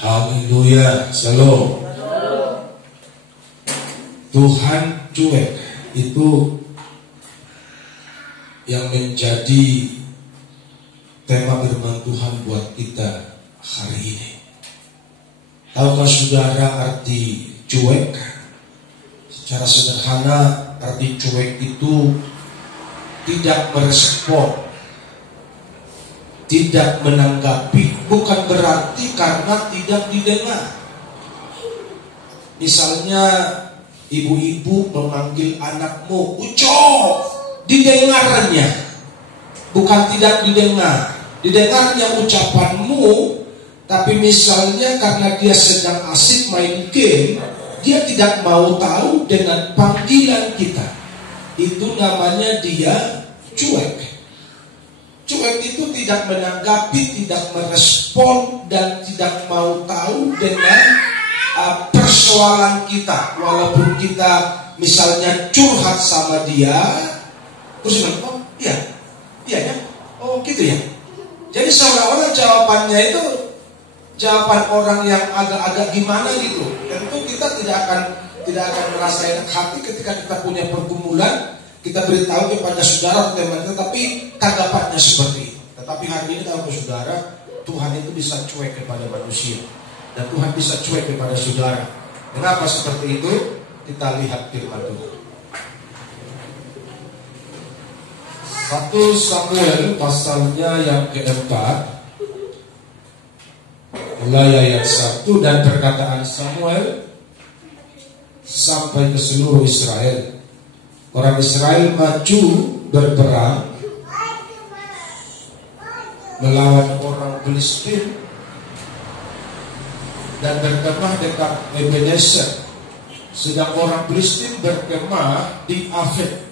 Haleluya, shalom. Tuhan cuek, itu yang menjadi tema firman Tuhan buat kita hari ini. Tahukah saudara arti cuek? Secara sederhana, arti cuek itu tidak merespon, tidak menanggapi, bukan berarti karena tidak didengar. Misalnya ibu-ibu memanggil anakmu, ucok, didengarnya, bukan tidak didengar. Didengarnya ucapanmu, tapi misalnya karena dia sedang asik main game, dia tidak mau tahu dengan panggilan kita. Itu namanya dia cuek. Cuek itu tidak menanggapi, tidak merespon, dan tidak mau tahu dengan persoalan kita. Walaupun kita misalnya curhat sama dia, terus bilang, oh iya, iya ya, oh gitu ya. Jadi seolah-olah jawabannya itu jawaban orang yang agak-agak gimana gitu. Tentu kita tidak akan merasa enak hati ketika kita punya pergumulan, kita beritahu kepada saudara teman, tetapi tanggapannya seperti itu. Tetapi hari ini tahu saudara, Tuhan itu bisa cuek kepada manusia, dan Tuhan bisa cuek kepada saudara. Mengapa seperti itu? Kita lihat firman Tuhan. 1 Samuel pasalnya yang keempat, mulai ayat 1, dan perkataan Samuel sampai ke seluruh Israel. Orang Israel maju berperang melawan orang Filistin dan berkemah dekat Ebenezer, sedang orang Filistin berkemah di Afek.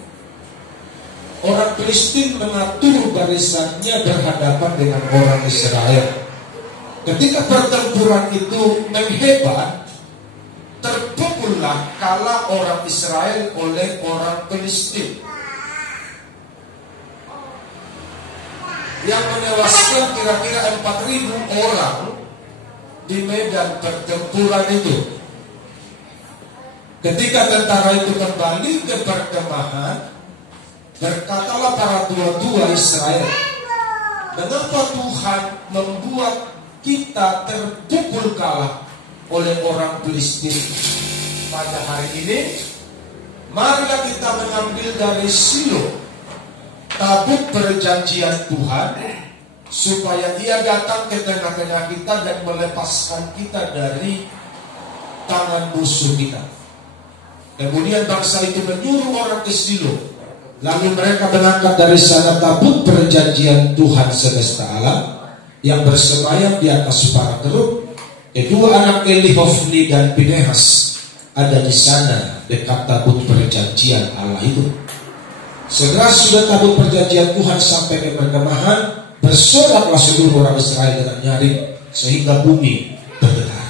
Orang Filistin mengatur barisannya berhadapan dengan orang Israel. Ketika pertempuran itu menghebat, terpukullah kalah orang Israel oleh orang Filistin, yang menewaskan kira-kira 4.000 orang di medan pertempuran itu. Ketika tentara itu kembali ke perkemahan, berkatalah para tua-tua Israel, mengapa Tuhan membuat kita terpukul kalah oleh orang Filistin pada hari ini? Marilah kita mengambil dari Silo tabut perjanjian Tuhan, supaya ia datang ke tengah-tengah kita dan melepaskan kita dari tangan musuh kita. Kemudian bangsa itu menyuruh orang ke Silo, lalu mereka mengangkat dari sana tabut perjanjian Tuhan semesta alam yang bersemayam di atas para kerub. Kedua anak Eli, Hofni dan Pinehas ada di sana dekat tabut perjanjian Allah itu. Segera sudah tabut perjanjian Tuhan sampai ke perkemahan, bersoraklah seluruh orang Israel dengan nyaring sehingga bumi bergetar.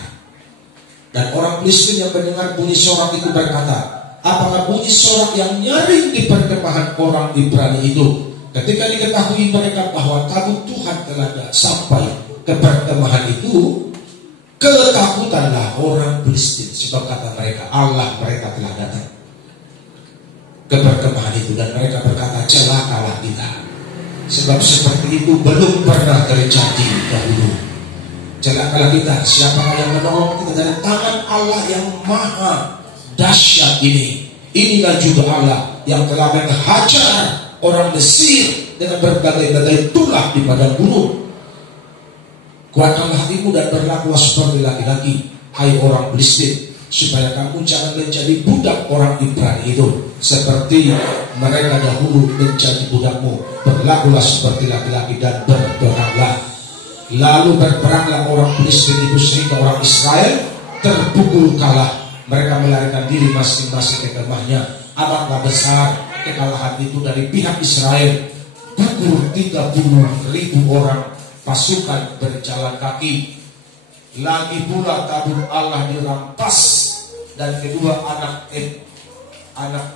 Dan orang Filistin yang mendengar bunyi sorak itu berkata, apakah bunyi sorak yang nyaring di perkemahan orang Ibrani itu? Ketika diketahui mereka bahwa tabut Tuhan telah sampai ke perkemahan itu, ketakutanlah orang Filistin, sebab kata mereka, Allah mereka telah datang ke perkemahan itu, dan mereka berkata, celakalah kita, sebab seperti itu belum pernah terjadi dahulu. Celakalah kita, siapakah yang menolong kita dari tangan Allah yang maha dahsyat ini? Inilah juga Allah yang telah menghajar orang Mesir dengan berbagai-bagai tulah di padang gunung. Kuatkanlah hatimu dan berlakulah seperti laki-laki, hai orang Filistin, supaya kamu jangan menjadi budak orang Ibrani itu, seperti mereka dahulu menjadi budakmu. Berlakulah seperti laki-laki dan berperanglah. Lalu berperanglah orang Filistin itu sehingga orang Israel terpukul kalah. Mereka melarikan diri masing-masing ke kemahnya. Amatlah besar kekalahan itu dari pihak Israel. Gugur 30.000 orang pasukan berjalan kaki. Lagi pula tabut Allah dirampas, dan kedua anak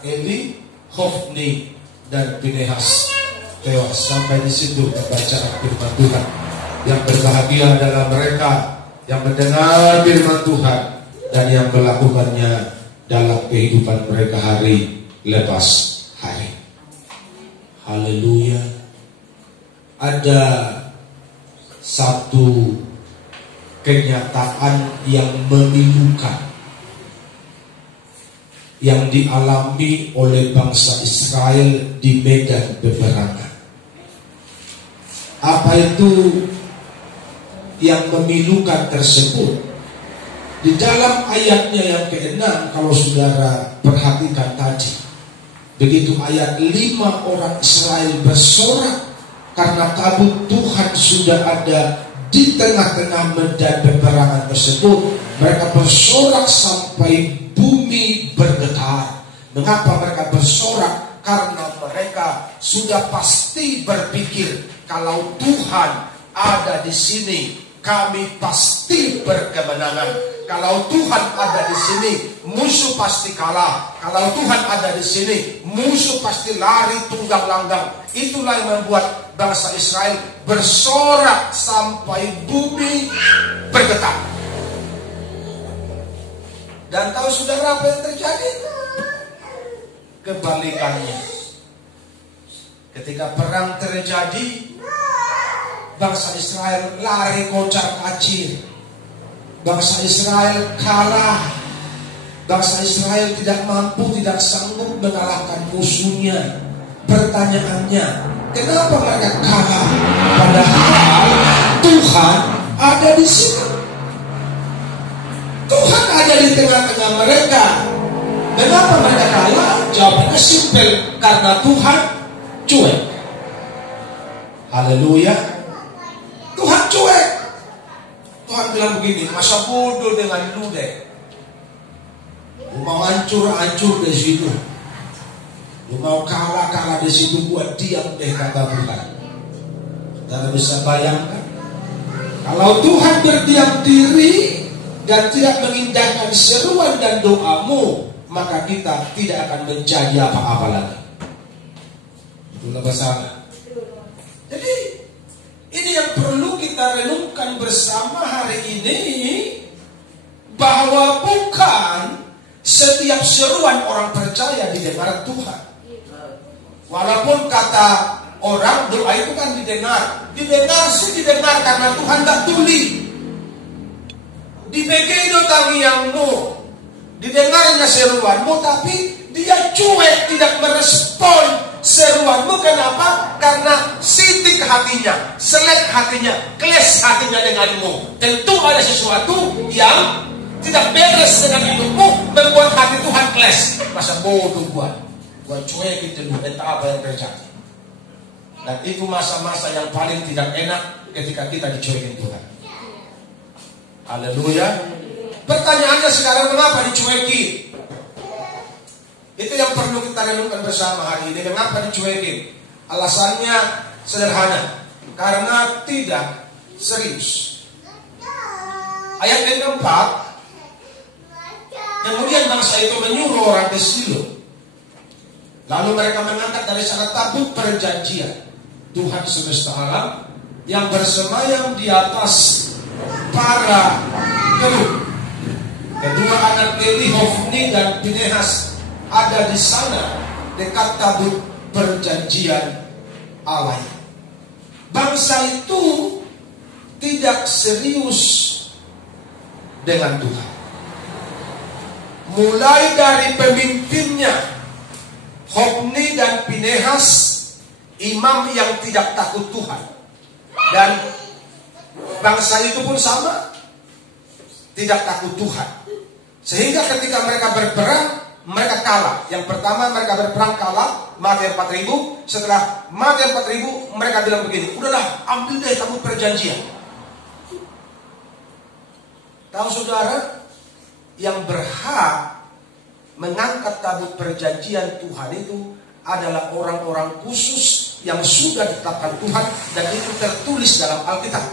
Eli, Hofni dan Pinehas tewas. Sampai di situ pembacaan firman Tuhan. Yang berbahagia adalah mereka yang mendengar firman Tuhan dan yang melakukannya dalam kehidupan mereka hari lepas hari. Haleluya. Ada satu kenyataan yang memilukan yang dialami oleh bangsa Israel di medan peperangan. Apa itu yang memilukan tersebut? Di dalam ayatnya yang ke-6, kalau saudara perhatikan tadi, begitu ayat 5, orang Israel bersorak karena tabut Tuhan sudah ada di tengah-tengah medan peperangan tersebut. Mereka bersorak sampai bumi bergetar. Mengapa mereka bersorak? Karena mereka sudah pasti berpikir, kalau Tuhan ada di sini, kami pasti berkemenangan. Kalau Tuhan ada di sini, musuh pasti kalah. Kalau Tuhan ada di sini, musuh pasti lari tunggang langgang. Itulah yang membuat bangsa Israel bersorak sampai bumi bergetar. Dan tahu saudara apa yang terjadi? Kebalikannya. Ketika perang terjadi, bangsa Israel lari kocar-kacir. Bangsa Israel kalah. Bangsa Israel tidak mampu, tidak sanggup mengalahkan musuhnya. Pertanyaannya, kenapa mereka kalah? Padahal Tuhan ada di sini. Tuhan ada di tengah-tengah mereka. Kenapa mereka kalah? Jawabannya simpel, karena Tuhan cuek. Haleluya. Tuhan cuek. Tuhan bilang begini, masa bodoh dengan lu deh. Lu mau hancur di situ. Lu mau kalah di situ, buat diam deh, kata Tuhan. Saudara bisa bayangkan, kalau Tuhan berdiam diri dan tidak mengindahkan seruan dan doamu, maka kita tidak akan menjadi apa-apa lagi. Itulah bersama. Jadi ini yang perlu kita renungkan bersama hari ini, bahwa bukan setiap seruan orang percaya didengar Tuhan. Walaupun kata orang doa itu kan didengar karena Tuhan tak tuli. Di begitu tangiyangmu, didengarnya seruanmu, tapi dia cuek, tidak merespon seruanmu. Kenapa? Karena sitik hatinya, selek hatinya, kles hatinya denganmu. Tentu ada sesuatu yang tidak beres dengan hidupmu, membuat hati Tuhan kles. Masa bodoh gua cuekin dulu, entah apa yang terjadi. Dan itu masa-masa yang paling tidak enak ketika kita dicuekin Tuhan. Haleluya. Pertanyaannya sekarang, mengapa dicuekin? Itu yang perlu kita renungkan bersama hari ini. Mengapa dicuekin? Alasannya sederhana, karena tidak serius. Ayat yang keempat, kemudian bangsa itu menyuruh orang ke Shilo. Lalu mereka mengangkat dari sana tabut perjanjian Tuhan semesta alam yang bersemayam di atas para kerub. Kedua anak Eli, Hofni dan Pinehas ada di sana dekat tabut perjanjian Allah. Bangsa itu tidak serius dengan Tuhan. Mulai dari pemimpinnya Hofni dan Pinehas, imam yang tidak takut Tuhan. Dan bangsa itu pun sama, tidak takut Tuhan. Sehingga ketika mereka berperang, mereka kalah. Yang pertama mereka berperang kalah, mati 4.000. Setelah mati 4.000, mereka bilang begini, udahlah, ambil deh tabut perjanjian. Tahu saudara, yang berhak mengangkat tabut perjanjian Tuhan itu adalah orang-orang khusus yang sudah ditetapkan Tuhan, dan itu tertulis dalam Alkitab.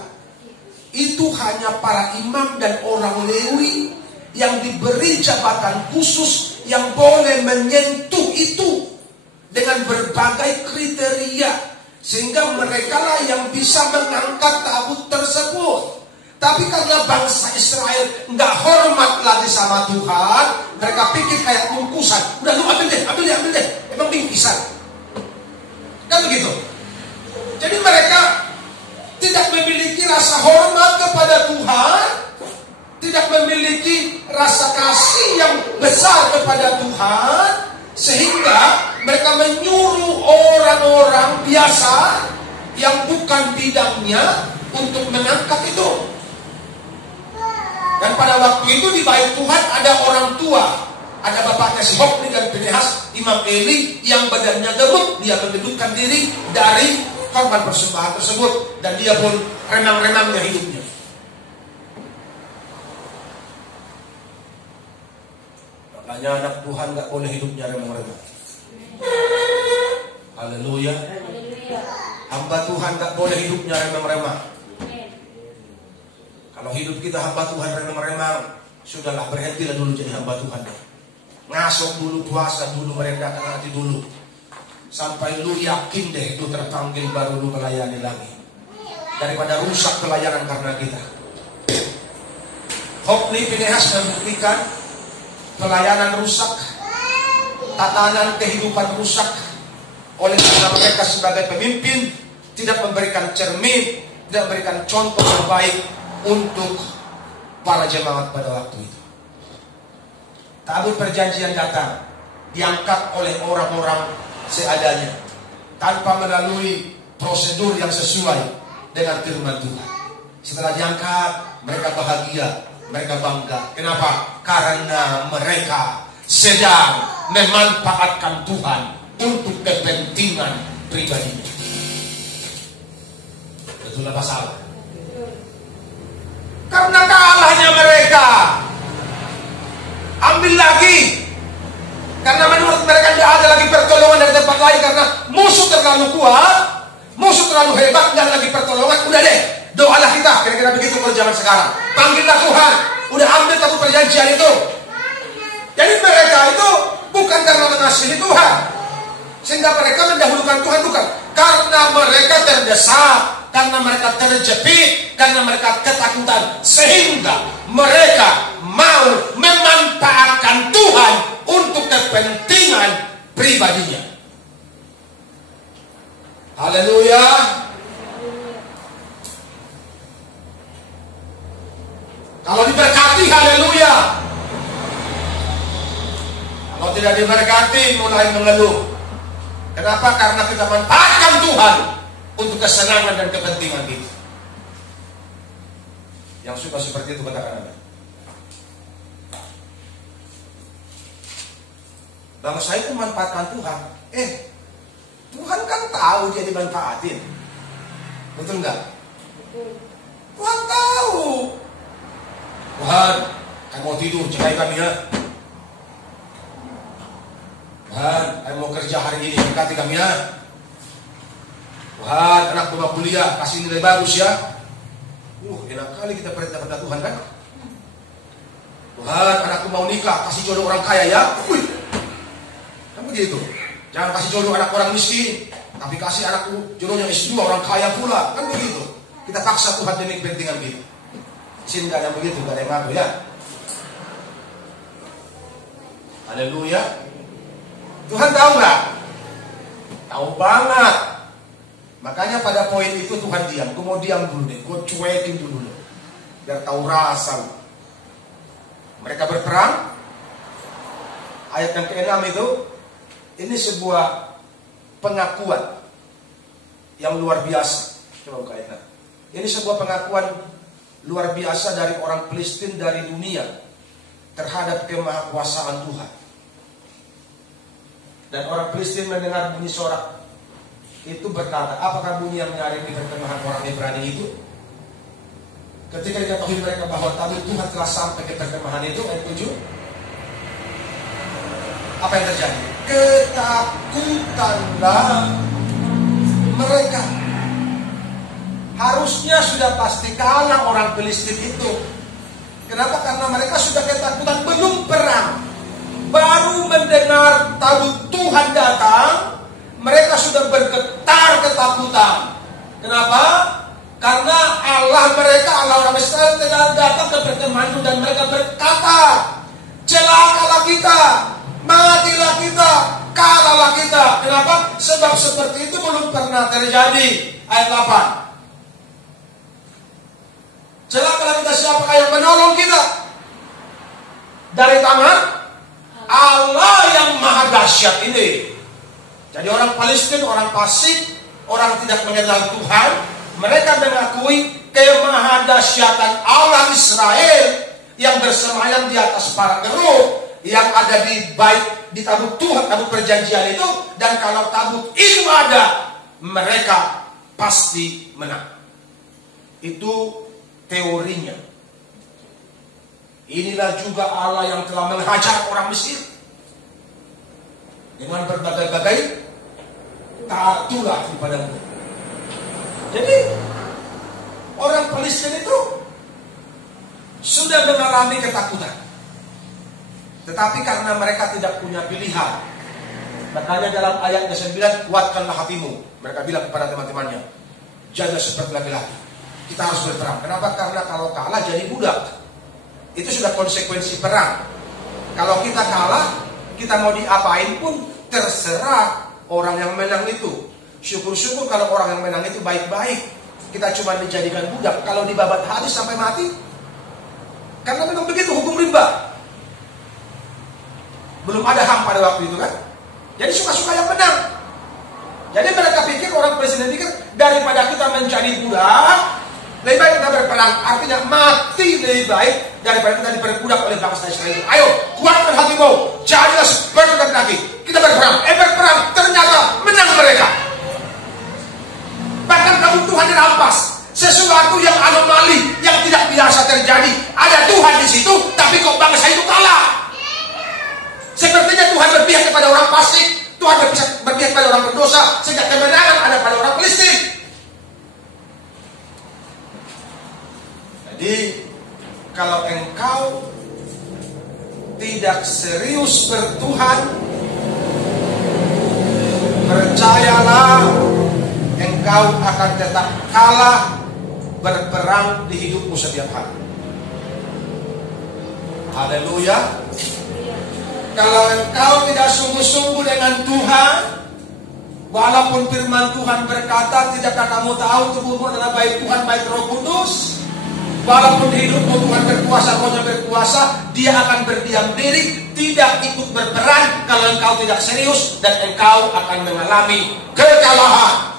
Itu hanya para imam dan orang Lewi yang diberi jabatan khusus yang boleh menyentuh itu dengan berbagai kriteria, sehingga mereka lah yang bisa mengangkat tabut tersebut. Tapi karena bangsa Israel nggak hormat lagi sama Tuhan, mereka pikir kayak bungkusan. Udah lu ambil deh. Emang bingkisan. Kan begitu. Jadi mereka tidak memiliki rasa hormat kepada Tuhan, tidak memiliki rasa kasih yang besar kepada Tuhan, sehingga mereka menyuruh orang-orang biasa yang bukan bidangnya untuk mengangkat itu. Dan pada waktu itu di bait Tuhan ada orang tua, ada bapaknya si Hofni dan Pinehas, Imam Eli yang badannya gemuk. Dia mendudukkan diri dari korban persembahan tersebut, dan dia pun remang-remangnya hidupnya. Makanya anak Tuhan gak boleh hidupnya remang-remang. Haleluya. Hamba Tuhan gak boleh hidupnya remang-remang. Kalau hidup kita hamba Tuhan remang-remang, sudahlah, berhentilah dulu jadi hamba Tuhan. Ngasok dulu, puasa dulu, merendahkan hati dulu, sampai lu yakin deh lu terpanggil, baru lu melayani lagi. Daripada rusak pelayanan karena kita. Hofni Pinehas membuktikan pelayanan rusak, tatanan kehidupan rusak, oleh karena mereka sebagai pemimpin tidak memberikan cermin, tidak memberikan contoh yang baik untuk para jemaat pada waktu itu. Tabut perjanjian datang, diangkat oleh orang-orang seadanya, tanpa melalui prosedur yang sesuai dengan firman Tuhan. Setelah diangkat, mereka bahagia, mereka bangga. Kenapa? Karena mereka sedang memanfaatkan Tuhan untuk kepentingan pribadinya. Betul apa salah? Karena kalahnya mereka, ambil lagi. Karena menurut mereka tidak ada lagi pertolongan dari tempat lain, karena musuh terlalu kuat, musuh terlalu hebat, tidak ada lagi pertolongan. Udah deh, doalah kita. Kira-kira begitu kalau zaman sekarang. Panggillah Tuhan, udah ambil tabut perjanjian itu. Jadi mereka itu bukan karena mengasihi Tuhan, sehingga mereka mendahulukan Tuhan, bukan. Karena mereka terdesak, karena mereka terjepit, karena mereka ketakutan, sehingga mereka mau memanfaatkan Tuhan untuk kepentingan pribadinya. Haleluya. Kalau diberkati, haleluya. Kalau tidak diberkati, mulai mengeluh. Kenapa? Karena kita manfaatkan Tuhan untuk kesenangan dan kepentingan kita. Yang suka seperti itu katakan Anda. Bangsa itu memanfaatkan Tuhan. Tuhan kan tahu dia dimanfaatin. Betul enggak? Tuhan tahu. Tuhan, kamu mau tidur, cerai kami ya. Tuhan, kamu mau kerja hari ini, berkati kami ya. Tuhan, anak mau kuliah, kasih nilai bagus ya. Enak kali kita perintah pada Tuhan kan. Tuhan, anakku mau nikah, kasih jodoh orang kaya ya. Kan begitu. Jangan kasih jodoh anak orang miskin, tapi kasih anakku jodohnya S2 orang kaya pula. Kan begitu. Kita paksa Tuhan demi kepentingan kita. Sehingga yang begitu, gak ada yang ngaku ya. Haleluya. Tuhan tahu nggak? Tahu banget. Makanya pada poin itu Tuhan diam. Gue mau diam dulu deh. Gue cuekin dulu deh. Biar tahu rasa. Mereka berperang. Ayat yang ke-6 itu, ini sebuah pengakuan yang luar biasa. Coba buka ayatnya. Ini sebuah pengakuan luar biasa dari orang Filistin, dari dunia, terhadap kemahakuasaan Tuhan. Dan orang Filistin mendengar bunyi sorak itu berkata, apakah bunyi yang nyaring di perkemahan orang Ibrani itu? Ketika diketahui mereka bahwa tabut Tuhan telah sampai ke perkemahan itu, ayat 7, apa yang terjadi? Ketakutanlah mereka. Harusnya sudah pasti kalah orang Filistin itu. Kenapa? Karena mereka sudah ketakutan, belum perang, baru mendengar tabut Tuhan datang, mereka sudah bergetar ketakutan. Kenapa? Karena Allah mereka, Allah orang Israel telah datang ke pertemuan dan mereka berkata, celakalah kita, matilah kita, kalahlah kita. Kenapa? Sebab seperti itu belum pernah terjadi. Ayat 8. Celakalah kita, siapa yang menolong kita? Dari tangan Allah yang maha dahsyat ini. Jadi orang Palestina, orang fasik, orang tidak mengenal Tuhan, mereka mengakui kemahadahsyatan Allah Israel yang bersemayam di atas para kerub yang ada di bait, di tabut Tuhan, tabut perjanjian itu. Dan kalau tabut itu ada, mereka pasti menang. Itu teorinya. Inilah juga Allah yang telah menghajar orang Mesir dengan berbagai-bagai taatulah kepadamu. Jadi orang Palestina itu sudah mengalami ketakutan, tetapi karena mereka tidak punya pilihan, makanya dalam ayat ke-9, kuatkanlah hatimu. Mereka bilang kepada teman-temannya, jaga seperti laki-laki. Kita harus berperang. Kenapa? Karena kalau kalah jadi budak. Itu sudah konsekuensi perang. Kalau kita kalah, kita mau diapain pun terserah orang yang menang itu. Syukur-syukur kalau orang yang menang itu baik-baik. Kita cuma dijadikan budak. Kalau dibabat habis sampai mati, karena memang begitu hukum rimba. Belum ada HAM pada waktu itu kan. Jadi suka-suka yang menang. Jadi mereka pikir, orang presiden pikir, daripada kita menjadi budak, lebih baik kita berperang. Artinya mati lebih baik daripada kita diperbudak oleh bangsa Israel. Ayo, kuatkan hatimu, jadilah seperti laki-laki. Kita berperang. Berperang, ternyata menang mereka. Bahkan kamu Tuhan dirampas. Sesuatu yang anomali, yang tidak biasa terjadi. Ada Tuhan di situ, tapi kok bangsa itu kalah. Sepertinya Tuhan berpihak kepada orang fasik, Tuhan berpihak kepada orang berdosa, sehingga kemenangan ada pada orang Palestina. Jadi kalau engkau tidak serius bertuhan, percayalah engkau akan tetap kalah berperang di hidupmu setiap hari. Haleluya. Kalau engkau tidak sungguh-sungguh dengan Tuhan, walaupun firman Tuhan berkata, tidakkah kamu tahu tubuhmu adalah bait Tuhan, bait Roh Kudus? Walaupun di hidupmu Tuhan berkuasa, Rohnya berkuasa, dia akan berdiam diri, tidak ikut berperang kalau engkau tidak serius, dan engkau akan mengalami kekalahan.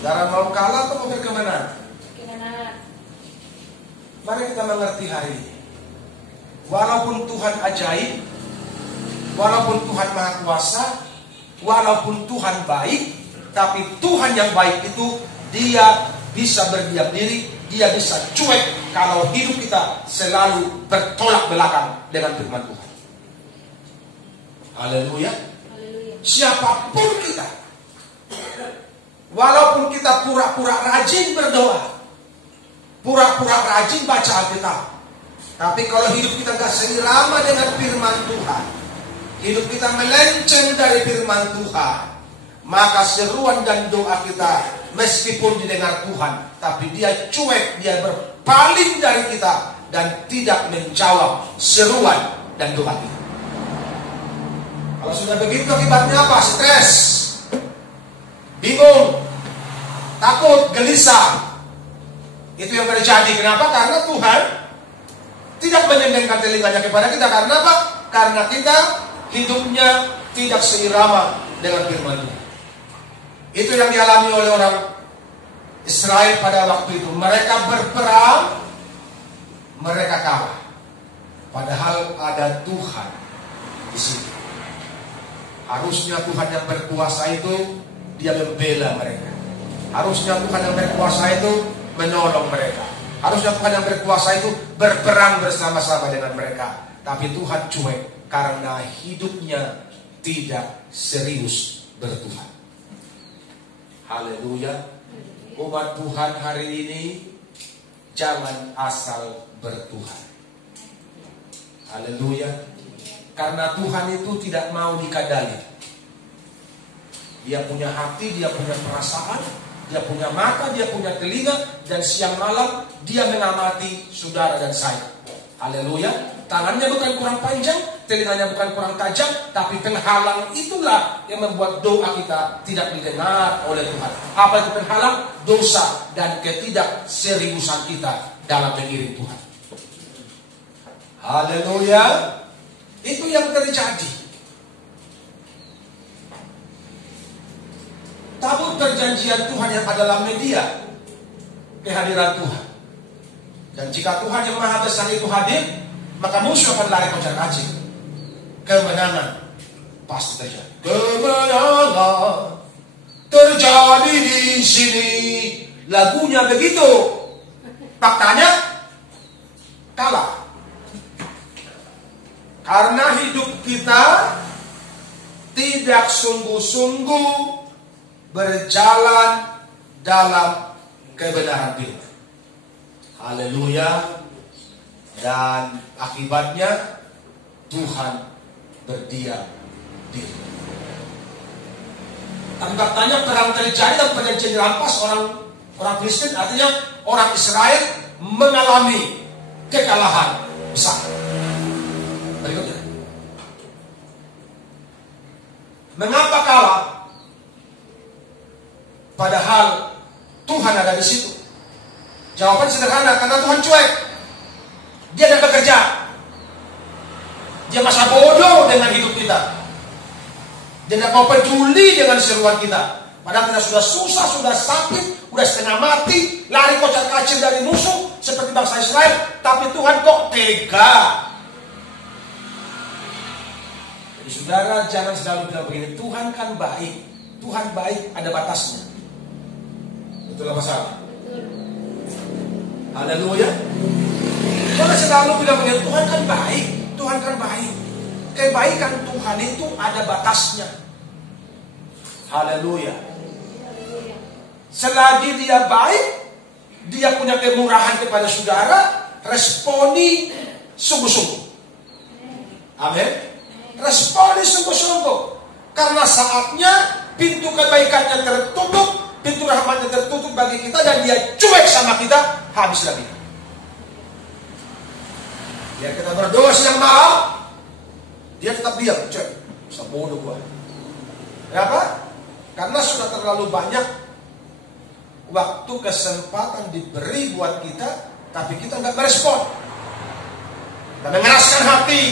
Saudara mau kalah atau mau berkemenangan? Mari kita mengerti hari ini. Walaupun Tuhan ajaib, walaupun Tuhan maha kuasa, walaupun Tuhan baik, tapi Tuhan yang baik itu dia bisa berdiam diri, dia bisa cuek kalau hidup kita selalu bertolak belakang dengan firman Tuhan. Haleluya. Siapapun kita, walaupun kita pura-pura rajin berdoa, pura-pura rajin baca Alkitab, tapi kalau hidup kita gak seirama dengan firman Tuhan, hidup kita melenceng dari firman Tuhan, maka seruan dan doa kita meskipun didengar Tuhan, tapi dia cuek, dia berpaling dari kita dan tidak menjawab seruan dan doa kita. Kalau sudah begitu akibatnya apa? Stres, bingung, takut, gelisah. Itu yang terjadi. Kenapa? Karena Tuhan tidak menyendengkan telinganya kepada kita. Karena apa? Karena kita hidupnya tidak seirama dengan firman-Nya. Itu yang dialami oleh orang Israel pada waktu itu. Mereka berperang, mereka kalah. Padahal ada Tuhan di situ. Harusnya Tuhan yang berkuasa itu dia membela mereka. Harusnya Tuhan yang berkuasa itu menolong mereka. Harusnya Tuhan yang berkuasa itu berperang bersama-sama dengan mereka. Tapi Tuhan cuek karena hidupnya tidak serius bertuhan. Haleluya. Umat Tuhan hari ini jangan asal bertuhan. Haleluya. Karena Tuhan itu tidak mau dikadali. Dia punya hati, dia punya perasaan, dia punya mata, dia punya telinga, dan siang malam dia mengamati saudara dan saya. Haleluya. Tangannya bukan kurang panjang, telinganya bukan kurang tajam, tapi penghalang itulah yang membuat doa kita tidak didengar oleh Tuhan. Apa itu penghalang? Dosa dan ketidakseriusan kita dalam mengiring Tuhan. Haleluya. Itu yang terjadi. Tabut perjanjian Tuhan yang adalah media kehadiran Tuhan. Dan jika Tuhan yang Maha Besar itu hadir, maka musuh akan lari kocar-kacir. Kemenangan pasti terjadi. Kemenangan terjadi di sini. Lagunya begitu. Faktanya kalah. Karena hidup kita tidak sungguh-sungguh berjalan dalam kebenaran firman. Haleluya. Dan akibatnya Tuhan berdiam diri. Tanda-tanya perang terjadi dan perjanjian dirampas orang Kristen, artinya orang Israel mengalami kekalahan besar. Berikutnya, mengapa kalah? Padahal Tuhan ada di situ. Jawaban sederhana, karena Tuhan cuek. Dia tidak bekerja. Dia masa bodoh dengan hidup kita. Dia tidak mau peduli dengan seruan kita. Padahal kita sudah susah, sudah sakit, sudah setengah mati, lari kocar-kacir dari musuh seperti bangsa Israel. Tapi Tuhan kok tega. Jadi saudara jangan selalu bilang begini, Tuhan kan baik. Tuhan baik, ada batasnya. Betul apa salah? Haleluya. Jangan selalu bilang begini, Tuhan kan baik. Tuhan kan baik. Kebaikan Tuhan itu ada batasnya. Haleluya. Selagi dia baik, dia punya kemurahan kepada saudara, responi sungguh-sungguh. Amin. Responi sungguh-sungguh. Karena saatnya pintu kebaikannya tertutup, pintu rahmatnya tertutup bagi kita, dan dia cuek sama kita, habis lagi. Biar kita berdoa siang malam, dia tetap diam, cuek. Sebodoh gua. Kenapa? Karena sudah terlalu banyak waktu kesempatan diberi buat kita, tapi kita nggak merespon. Kita mengeraskan hati.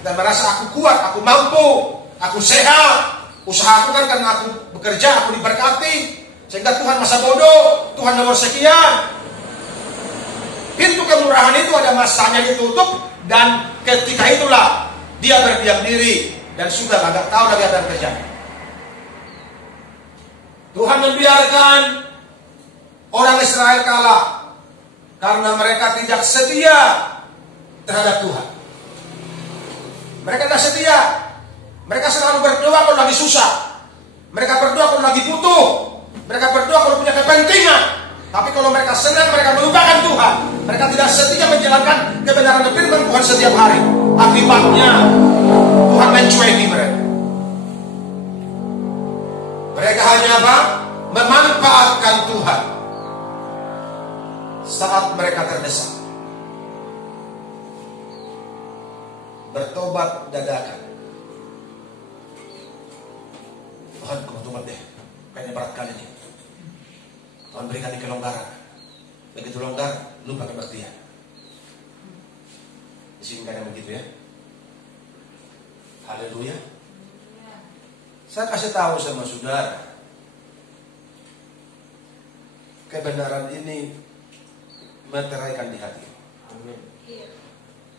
Kita merasa aku kuat, aku mampu, aku sehat. Usahaku kan karena aku bekerja, aku diberkati. Sehingga Tuhan masa bodoh, Tuhan nomor sekian. Pintu kemurahan itu ada masanya ditutup, dan ketika itulah dia berdiam diri dan sudah nggak tahu lagi apa yang terjadi. Tuhan membiarkan orang Israel kalah karena mereka tidak setia terhadap Tuhan. Mereka tidak setia. Mereka selalu berdoa kalau lagi susah. Mereka berdoa kalau lagi butuh. Mereka berdoa kalau punya kepentingan. Tapi kalau mereka senang, mereka melupakan Tuhan. Mereka tidak setia menjalankan kebenaran firman Tuhan setiap hari. Akibatnya Tuhan mencueki mereka. Mereka hanya apa? Memanfaatkan Tuhan saat mereka terdesak. Bertobat dadakan. Tuhan, kamu tobat deh. Kayaknya berat kali ini. Tuhan berikan kelonggaran. Begitu longgar, lupa kebaktian. Disingkat yang begitu ya. Haleluya. Saya kasih tahu sama saudara, kebenaran ini meteraikan di hati. Amin.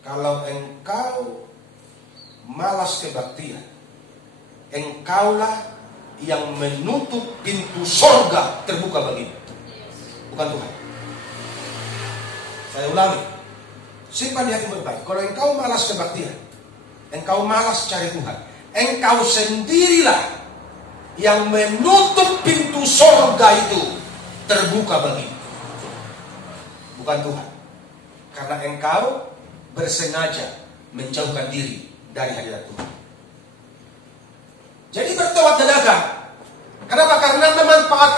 Kalau engkau malas kebaktian, engkaulah yang menutup pintu sorga terbuka bagimu, bukan Tuhan. Saya ulangi, simpan di hatimu baik. Kalau engkau malas kebaktian, engkau malas cari Tuhan, engkau sendirilah yang menutup pintu sorga itu terbuka bagimu, bukan Tuhan. Karena engkau bersengaja menjauhkan diri dari hadirat Tuhan. Jadi bertobat dadakan.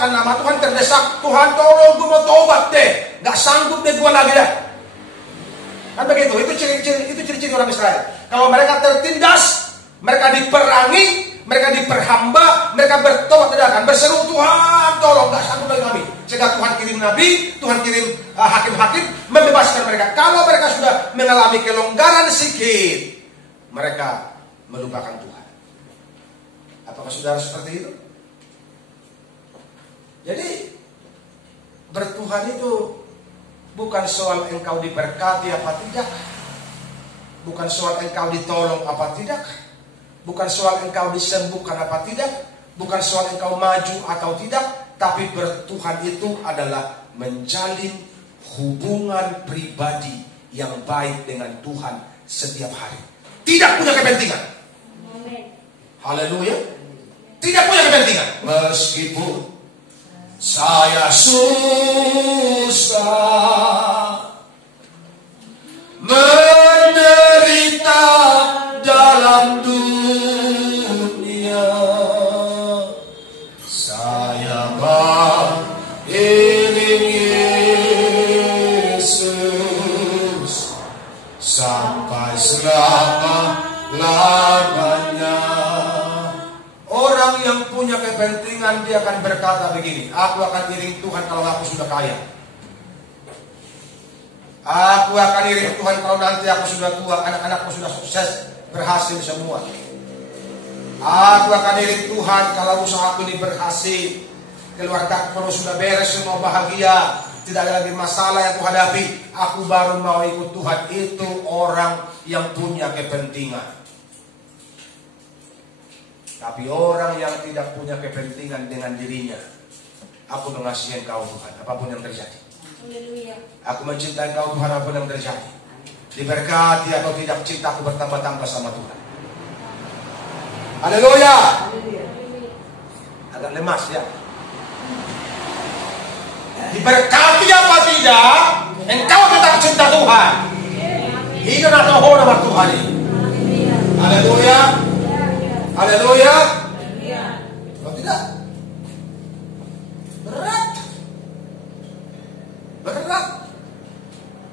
menyebabkan nama Tuhan terdesak. Tuhan tolong, gue mau tobat deh. Gak sanggup deh gue lagi deh. Kan begitu, itu ciri-ciri orang Israel. Kalau mereka tertindas, mereka diperangi, mereka diperhamba, mereka bertobat tidak akan berseru, Tuhan tolong, gak sanggup lagi kami. Sehingga Tuhan kirim nabi, Tuhan kirim hakim-hakim membebaskan mereka. Kalau mereka sudah mengalami kelonggaran sedikit, mereka melupakan Tuhan. Apakah saudara seperti itu? Jadi bertuhan itu bukan soal engkau diberkati apa tidak, bukan soal engkau ditolong apa tidak, bukan soal engkau disembuhkan apa tidak, bukan soal engkau maju atau tidak, tapi bertuhan itu adalah menjalin hubungan pribadi yang baik dengan Tuhan setiap hari. Tidak punya kepentingan. Haleluya. Tidak punya kepentingan. Meskipun saya susah, menderita dalam dunia, saya mengiring Yesus sampai selama-lamanya. Orang yang punya kepentingan, dia akan berkata begini, aku akan iring Tuhan kalau aku sudah kaya. Aku akan iring Tuhan kalau nanti aku sudah tua, anak-anakku sudah sukses, berhasil semua. Aku akan iring Tuhan kalau usahaku ini berhasil, keluarga kalau sudah beres, semua bahagia, tidak ada lagi masalah yang kuhadapi, aku baru mau ikut Tuhan. Itu orang yang punya kepentingan. Tapi orang yang tidak punya kepentingan dengan dirinya, aku mengasihi engkau Tuhan, apapun yang terjadi. Aku mencintai engkau Tuhan, apapun yang terjadi. Diberkati atau tidak, cintaku bertambah-tambah sama Tuhan. Haleluya. Agak lemas ya. Diberkati apa tidak, engkau tetap cinta Tuhan. Hidup atau nama Tuhan ini. Haleluya. Haleluya. Kalau tidak, berat.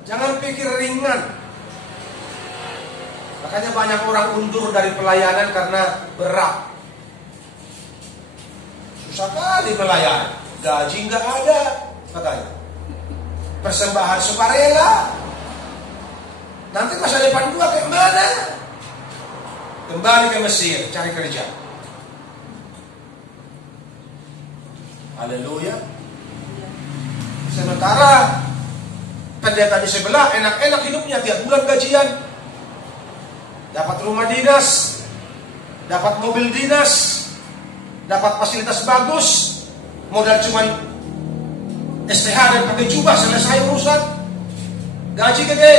Jangan pikir ringan. Makanya banyak orang undur dari pelayanan karena berat. Susah kali pelayanan, gaji nggak ada, katanya. Persembahan sukarela. Nanti masa depan gua kayak mana? Kembali ke Mesir, cari kerja. Haleluya. Sementara pendeta di sebelah enak-enak hidupnya, tiap bulan gajian, dapat rumah dinas, dapat mobil dinas, dapat fasilitas bagus, modal cuman STH dan pakai jubah, selesai urusan. Gaji gede.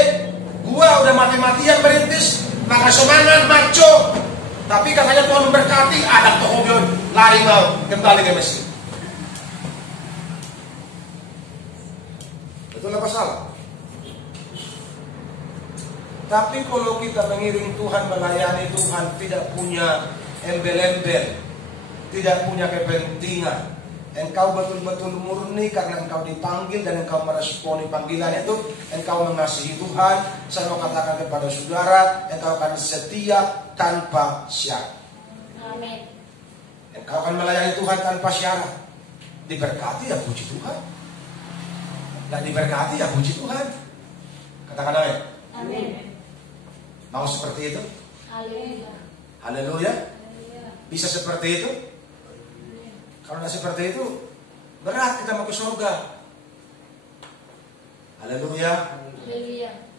Gua udah mati-matian merintis, maka semangat maco. Tapi katanya Tuhan memberkati, ada tohobion, lari mau kembali ke Mesir. Betul apa salah? Tapi kalau kita mengiring Tuhan, melayani Tuhan, tidak punya embel-embel, tidak punya kepentingan, engkau betul-betul murni karena engkau dipanggil dan engkau meresponi panggilan itu, engkau mengasihi Tuhan. Saya mau katakan kepada saudara, engkau akan setia tanpa syarat. Amin. Engkau akan melayani Tuhan tanpa syarat. Diberkati ya puji Tuhan, dan diberkati ya puji Tuhan. Katakan amin. Amin. Mau seperti itu? Haleluya. Haleluya. Bisa seperti itu? Kalau tidak seperti itu, berat kita mau ke surga. Haleluya.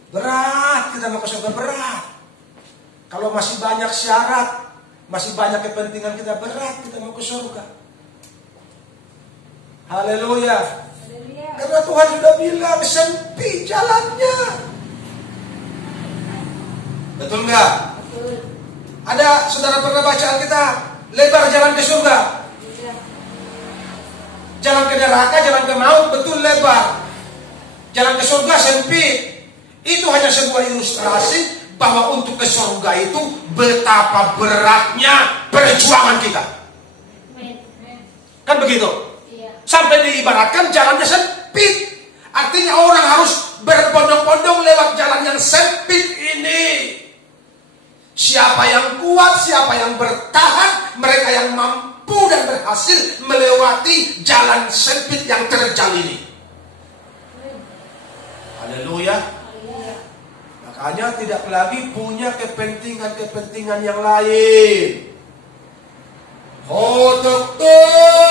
Berat kita mau ke surga, berat. Kalau masih banyak syarat, masih banyak kepentingan kita, berat kita mau ke surga. Haleluya. Karena Tuhan sudah bilang sempit jalannya. Betul nggak? Betul. Ada saudara pernah baca Alkitab, lebar jalan ke surga. Jalan ke neraka, jalan ke maut, betul lebar. Jalan ke surga sempit. Itu hanya sebuah ilustrasi bahwa untuk ke surga itu betapa beratnya perjuangan kita. Kan begitu? Sampai diibaratkan jalannya sempit. Artinya orang harus berbondong-bondong lewat jalan yang sempit ini. Siapa yang kuat, siapa yang bertahan, mereka yang mampu dan berhasil melewati jalan sempit yang terjal ini. Haleluya. Makanya tidak lagi punya kepentingan-kepentingan yang lain. Oh dokter,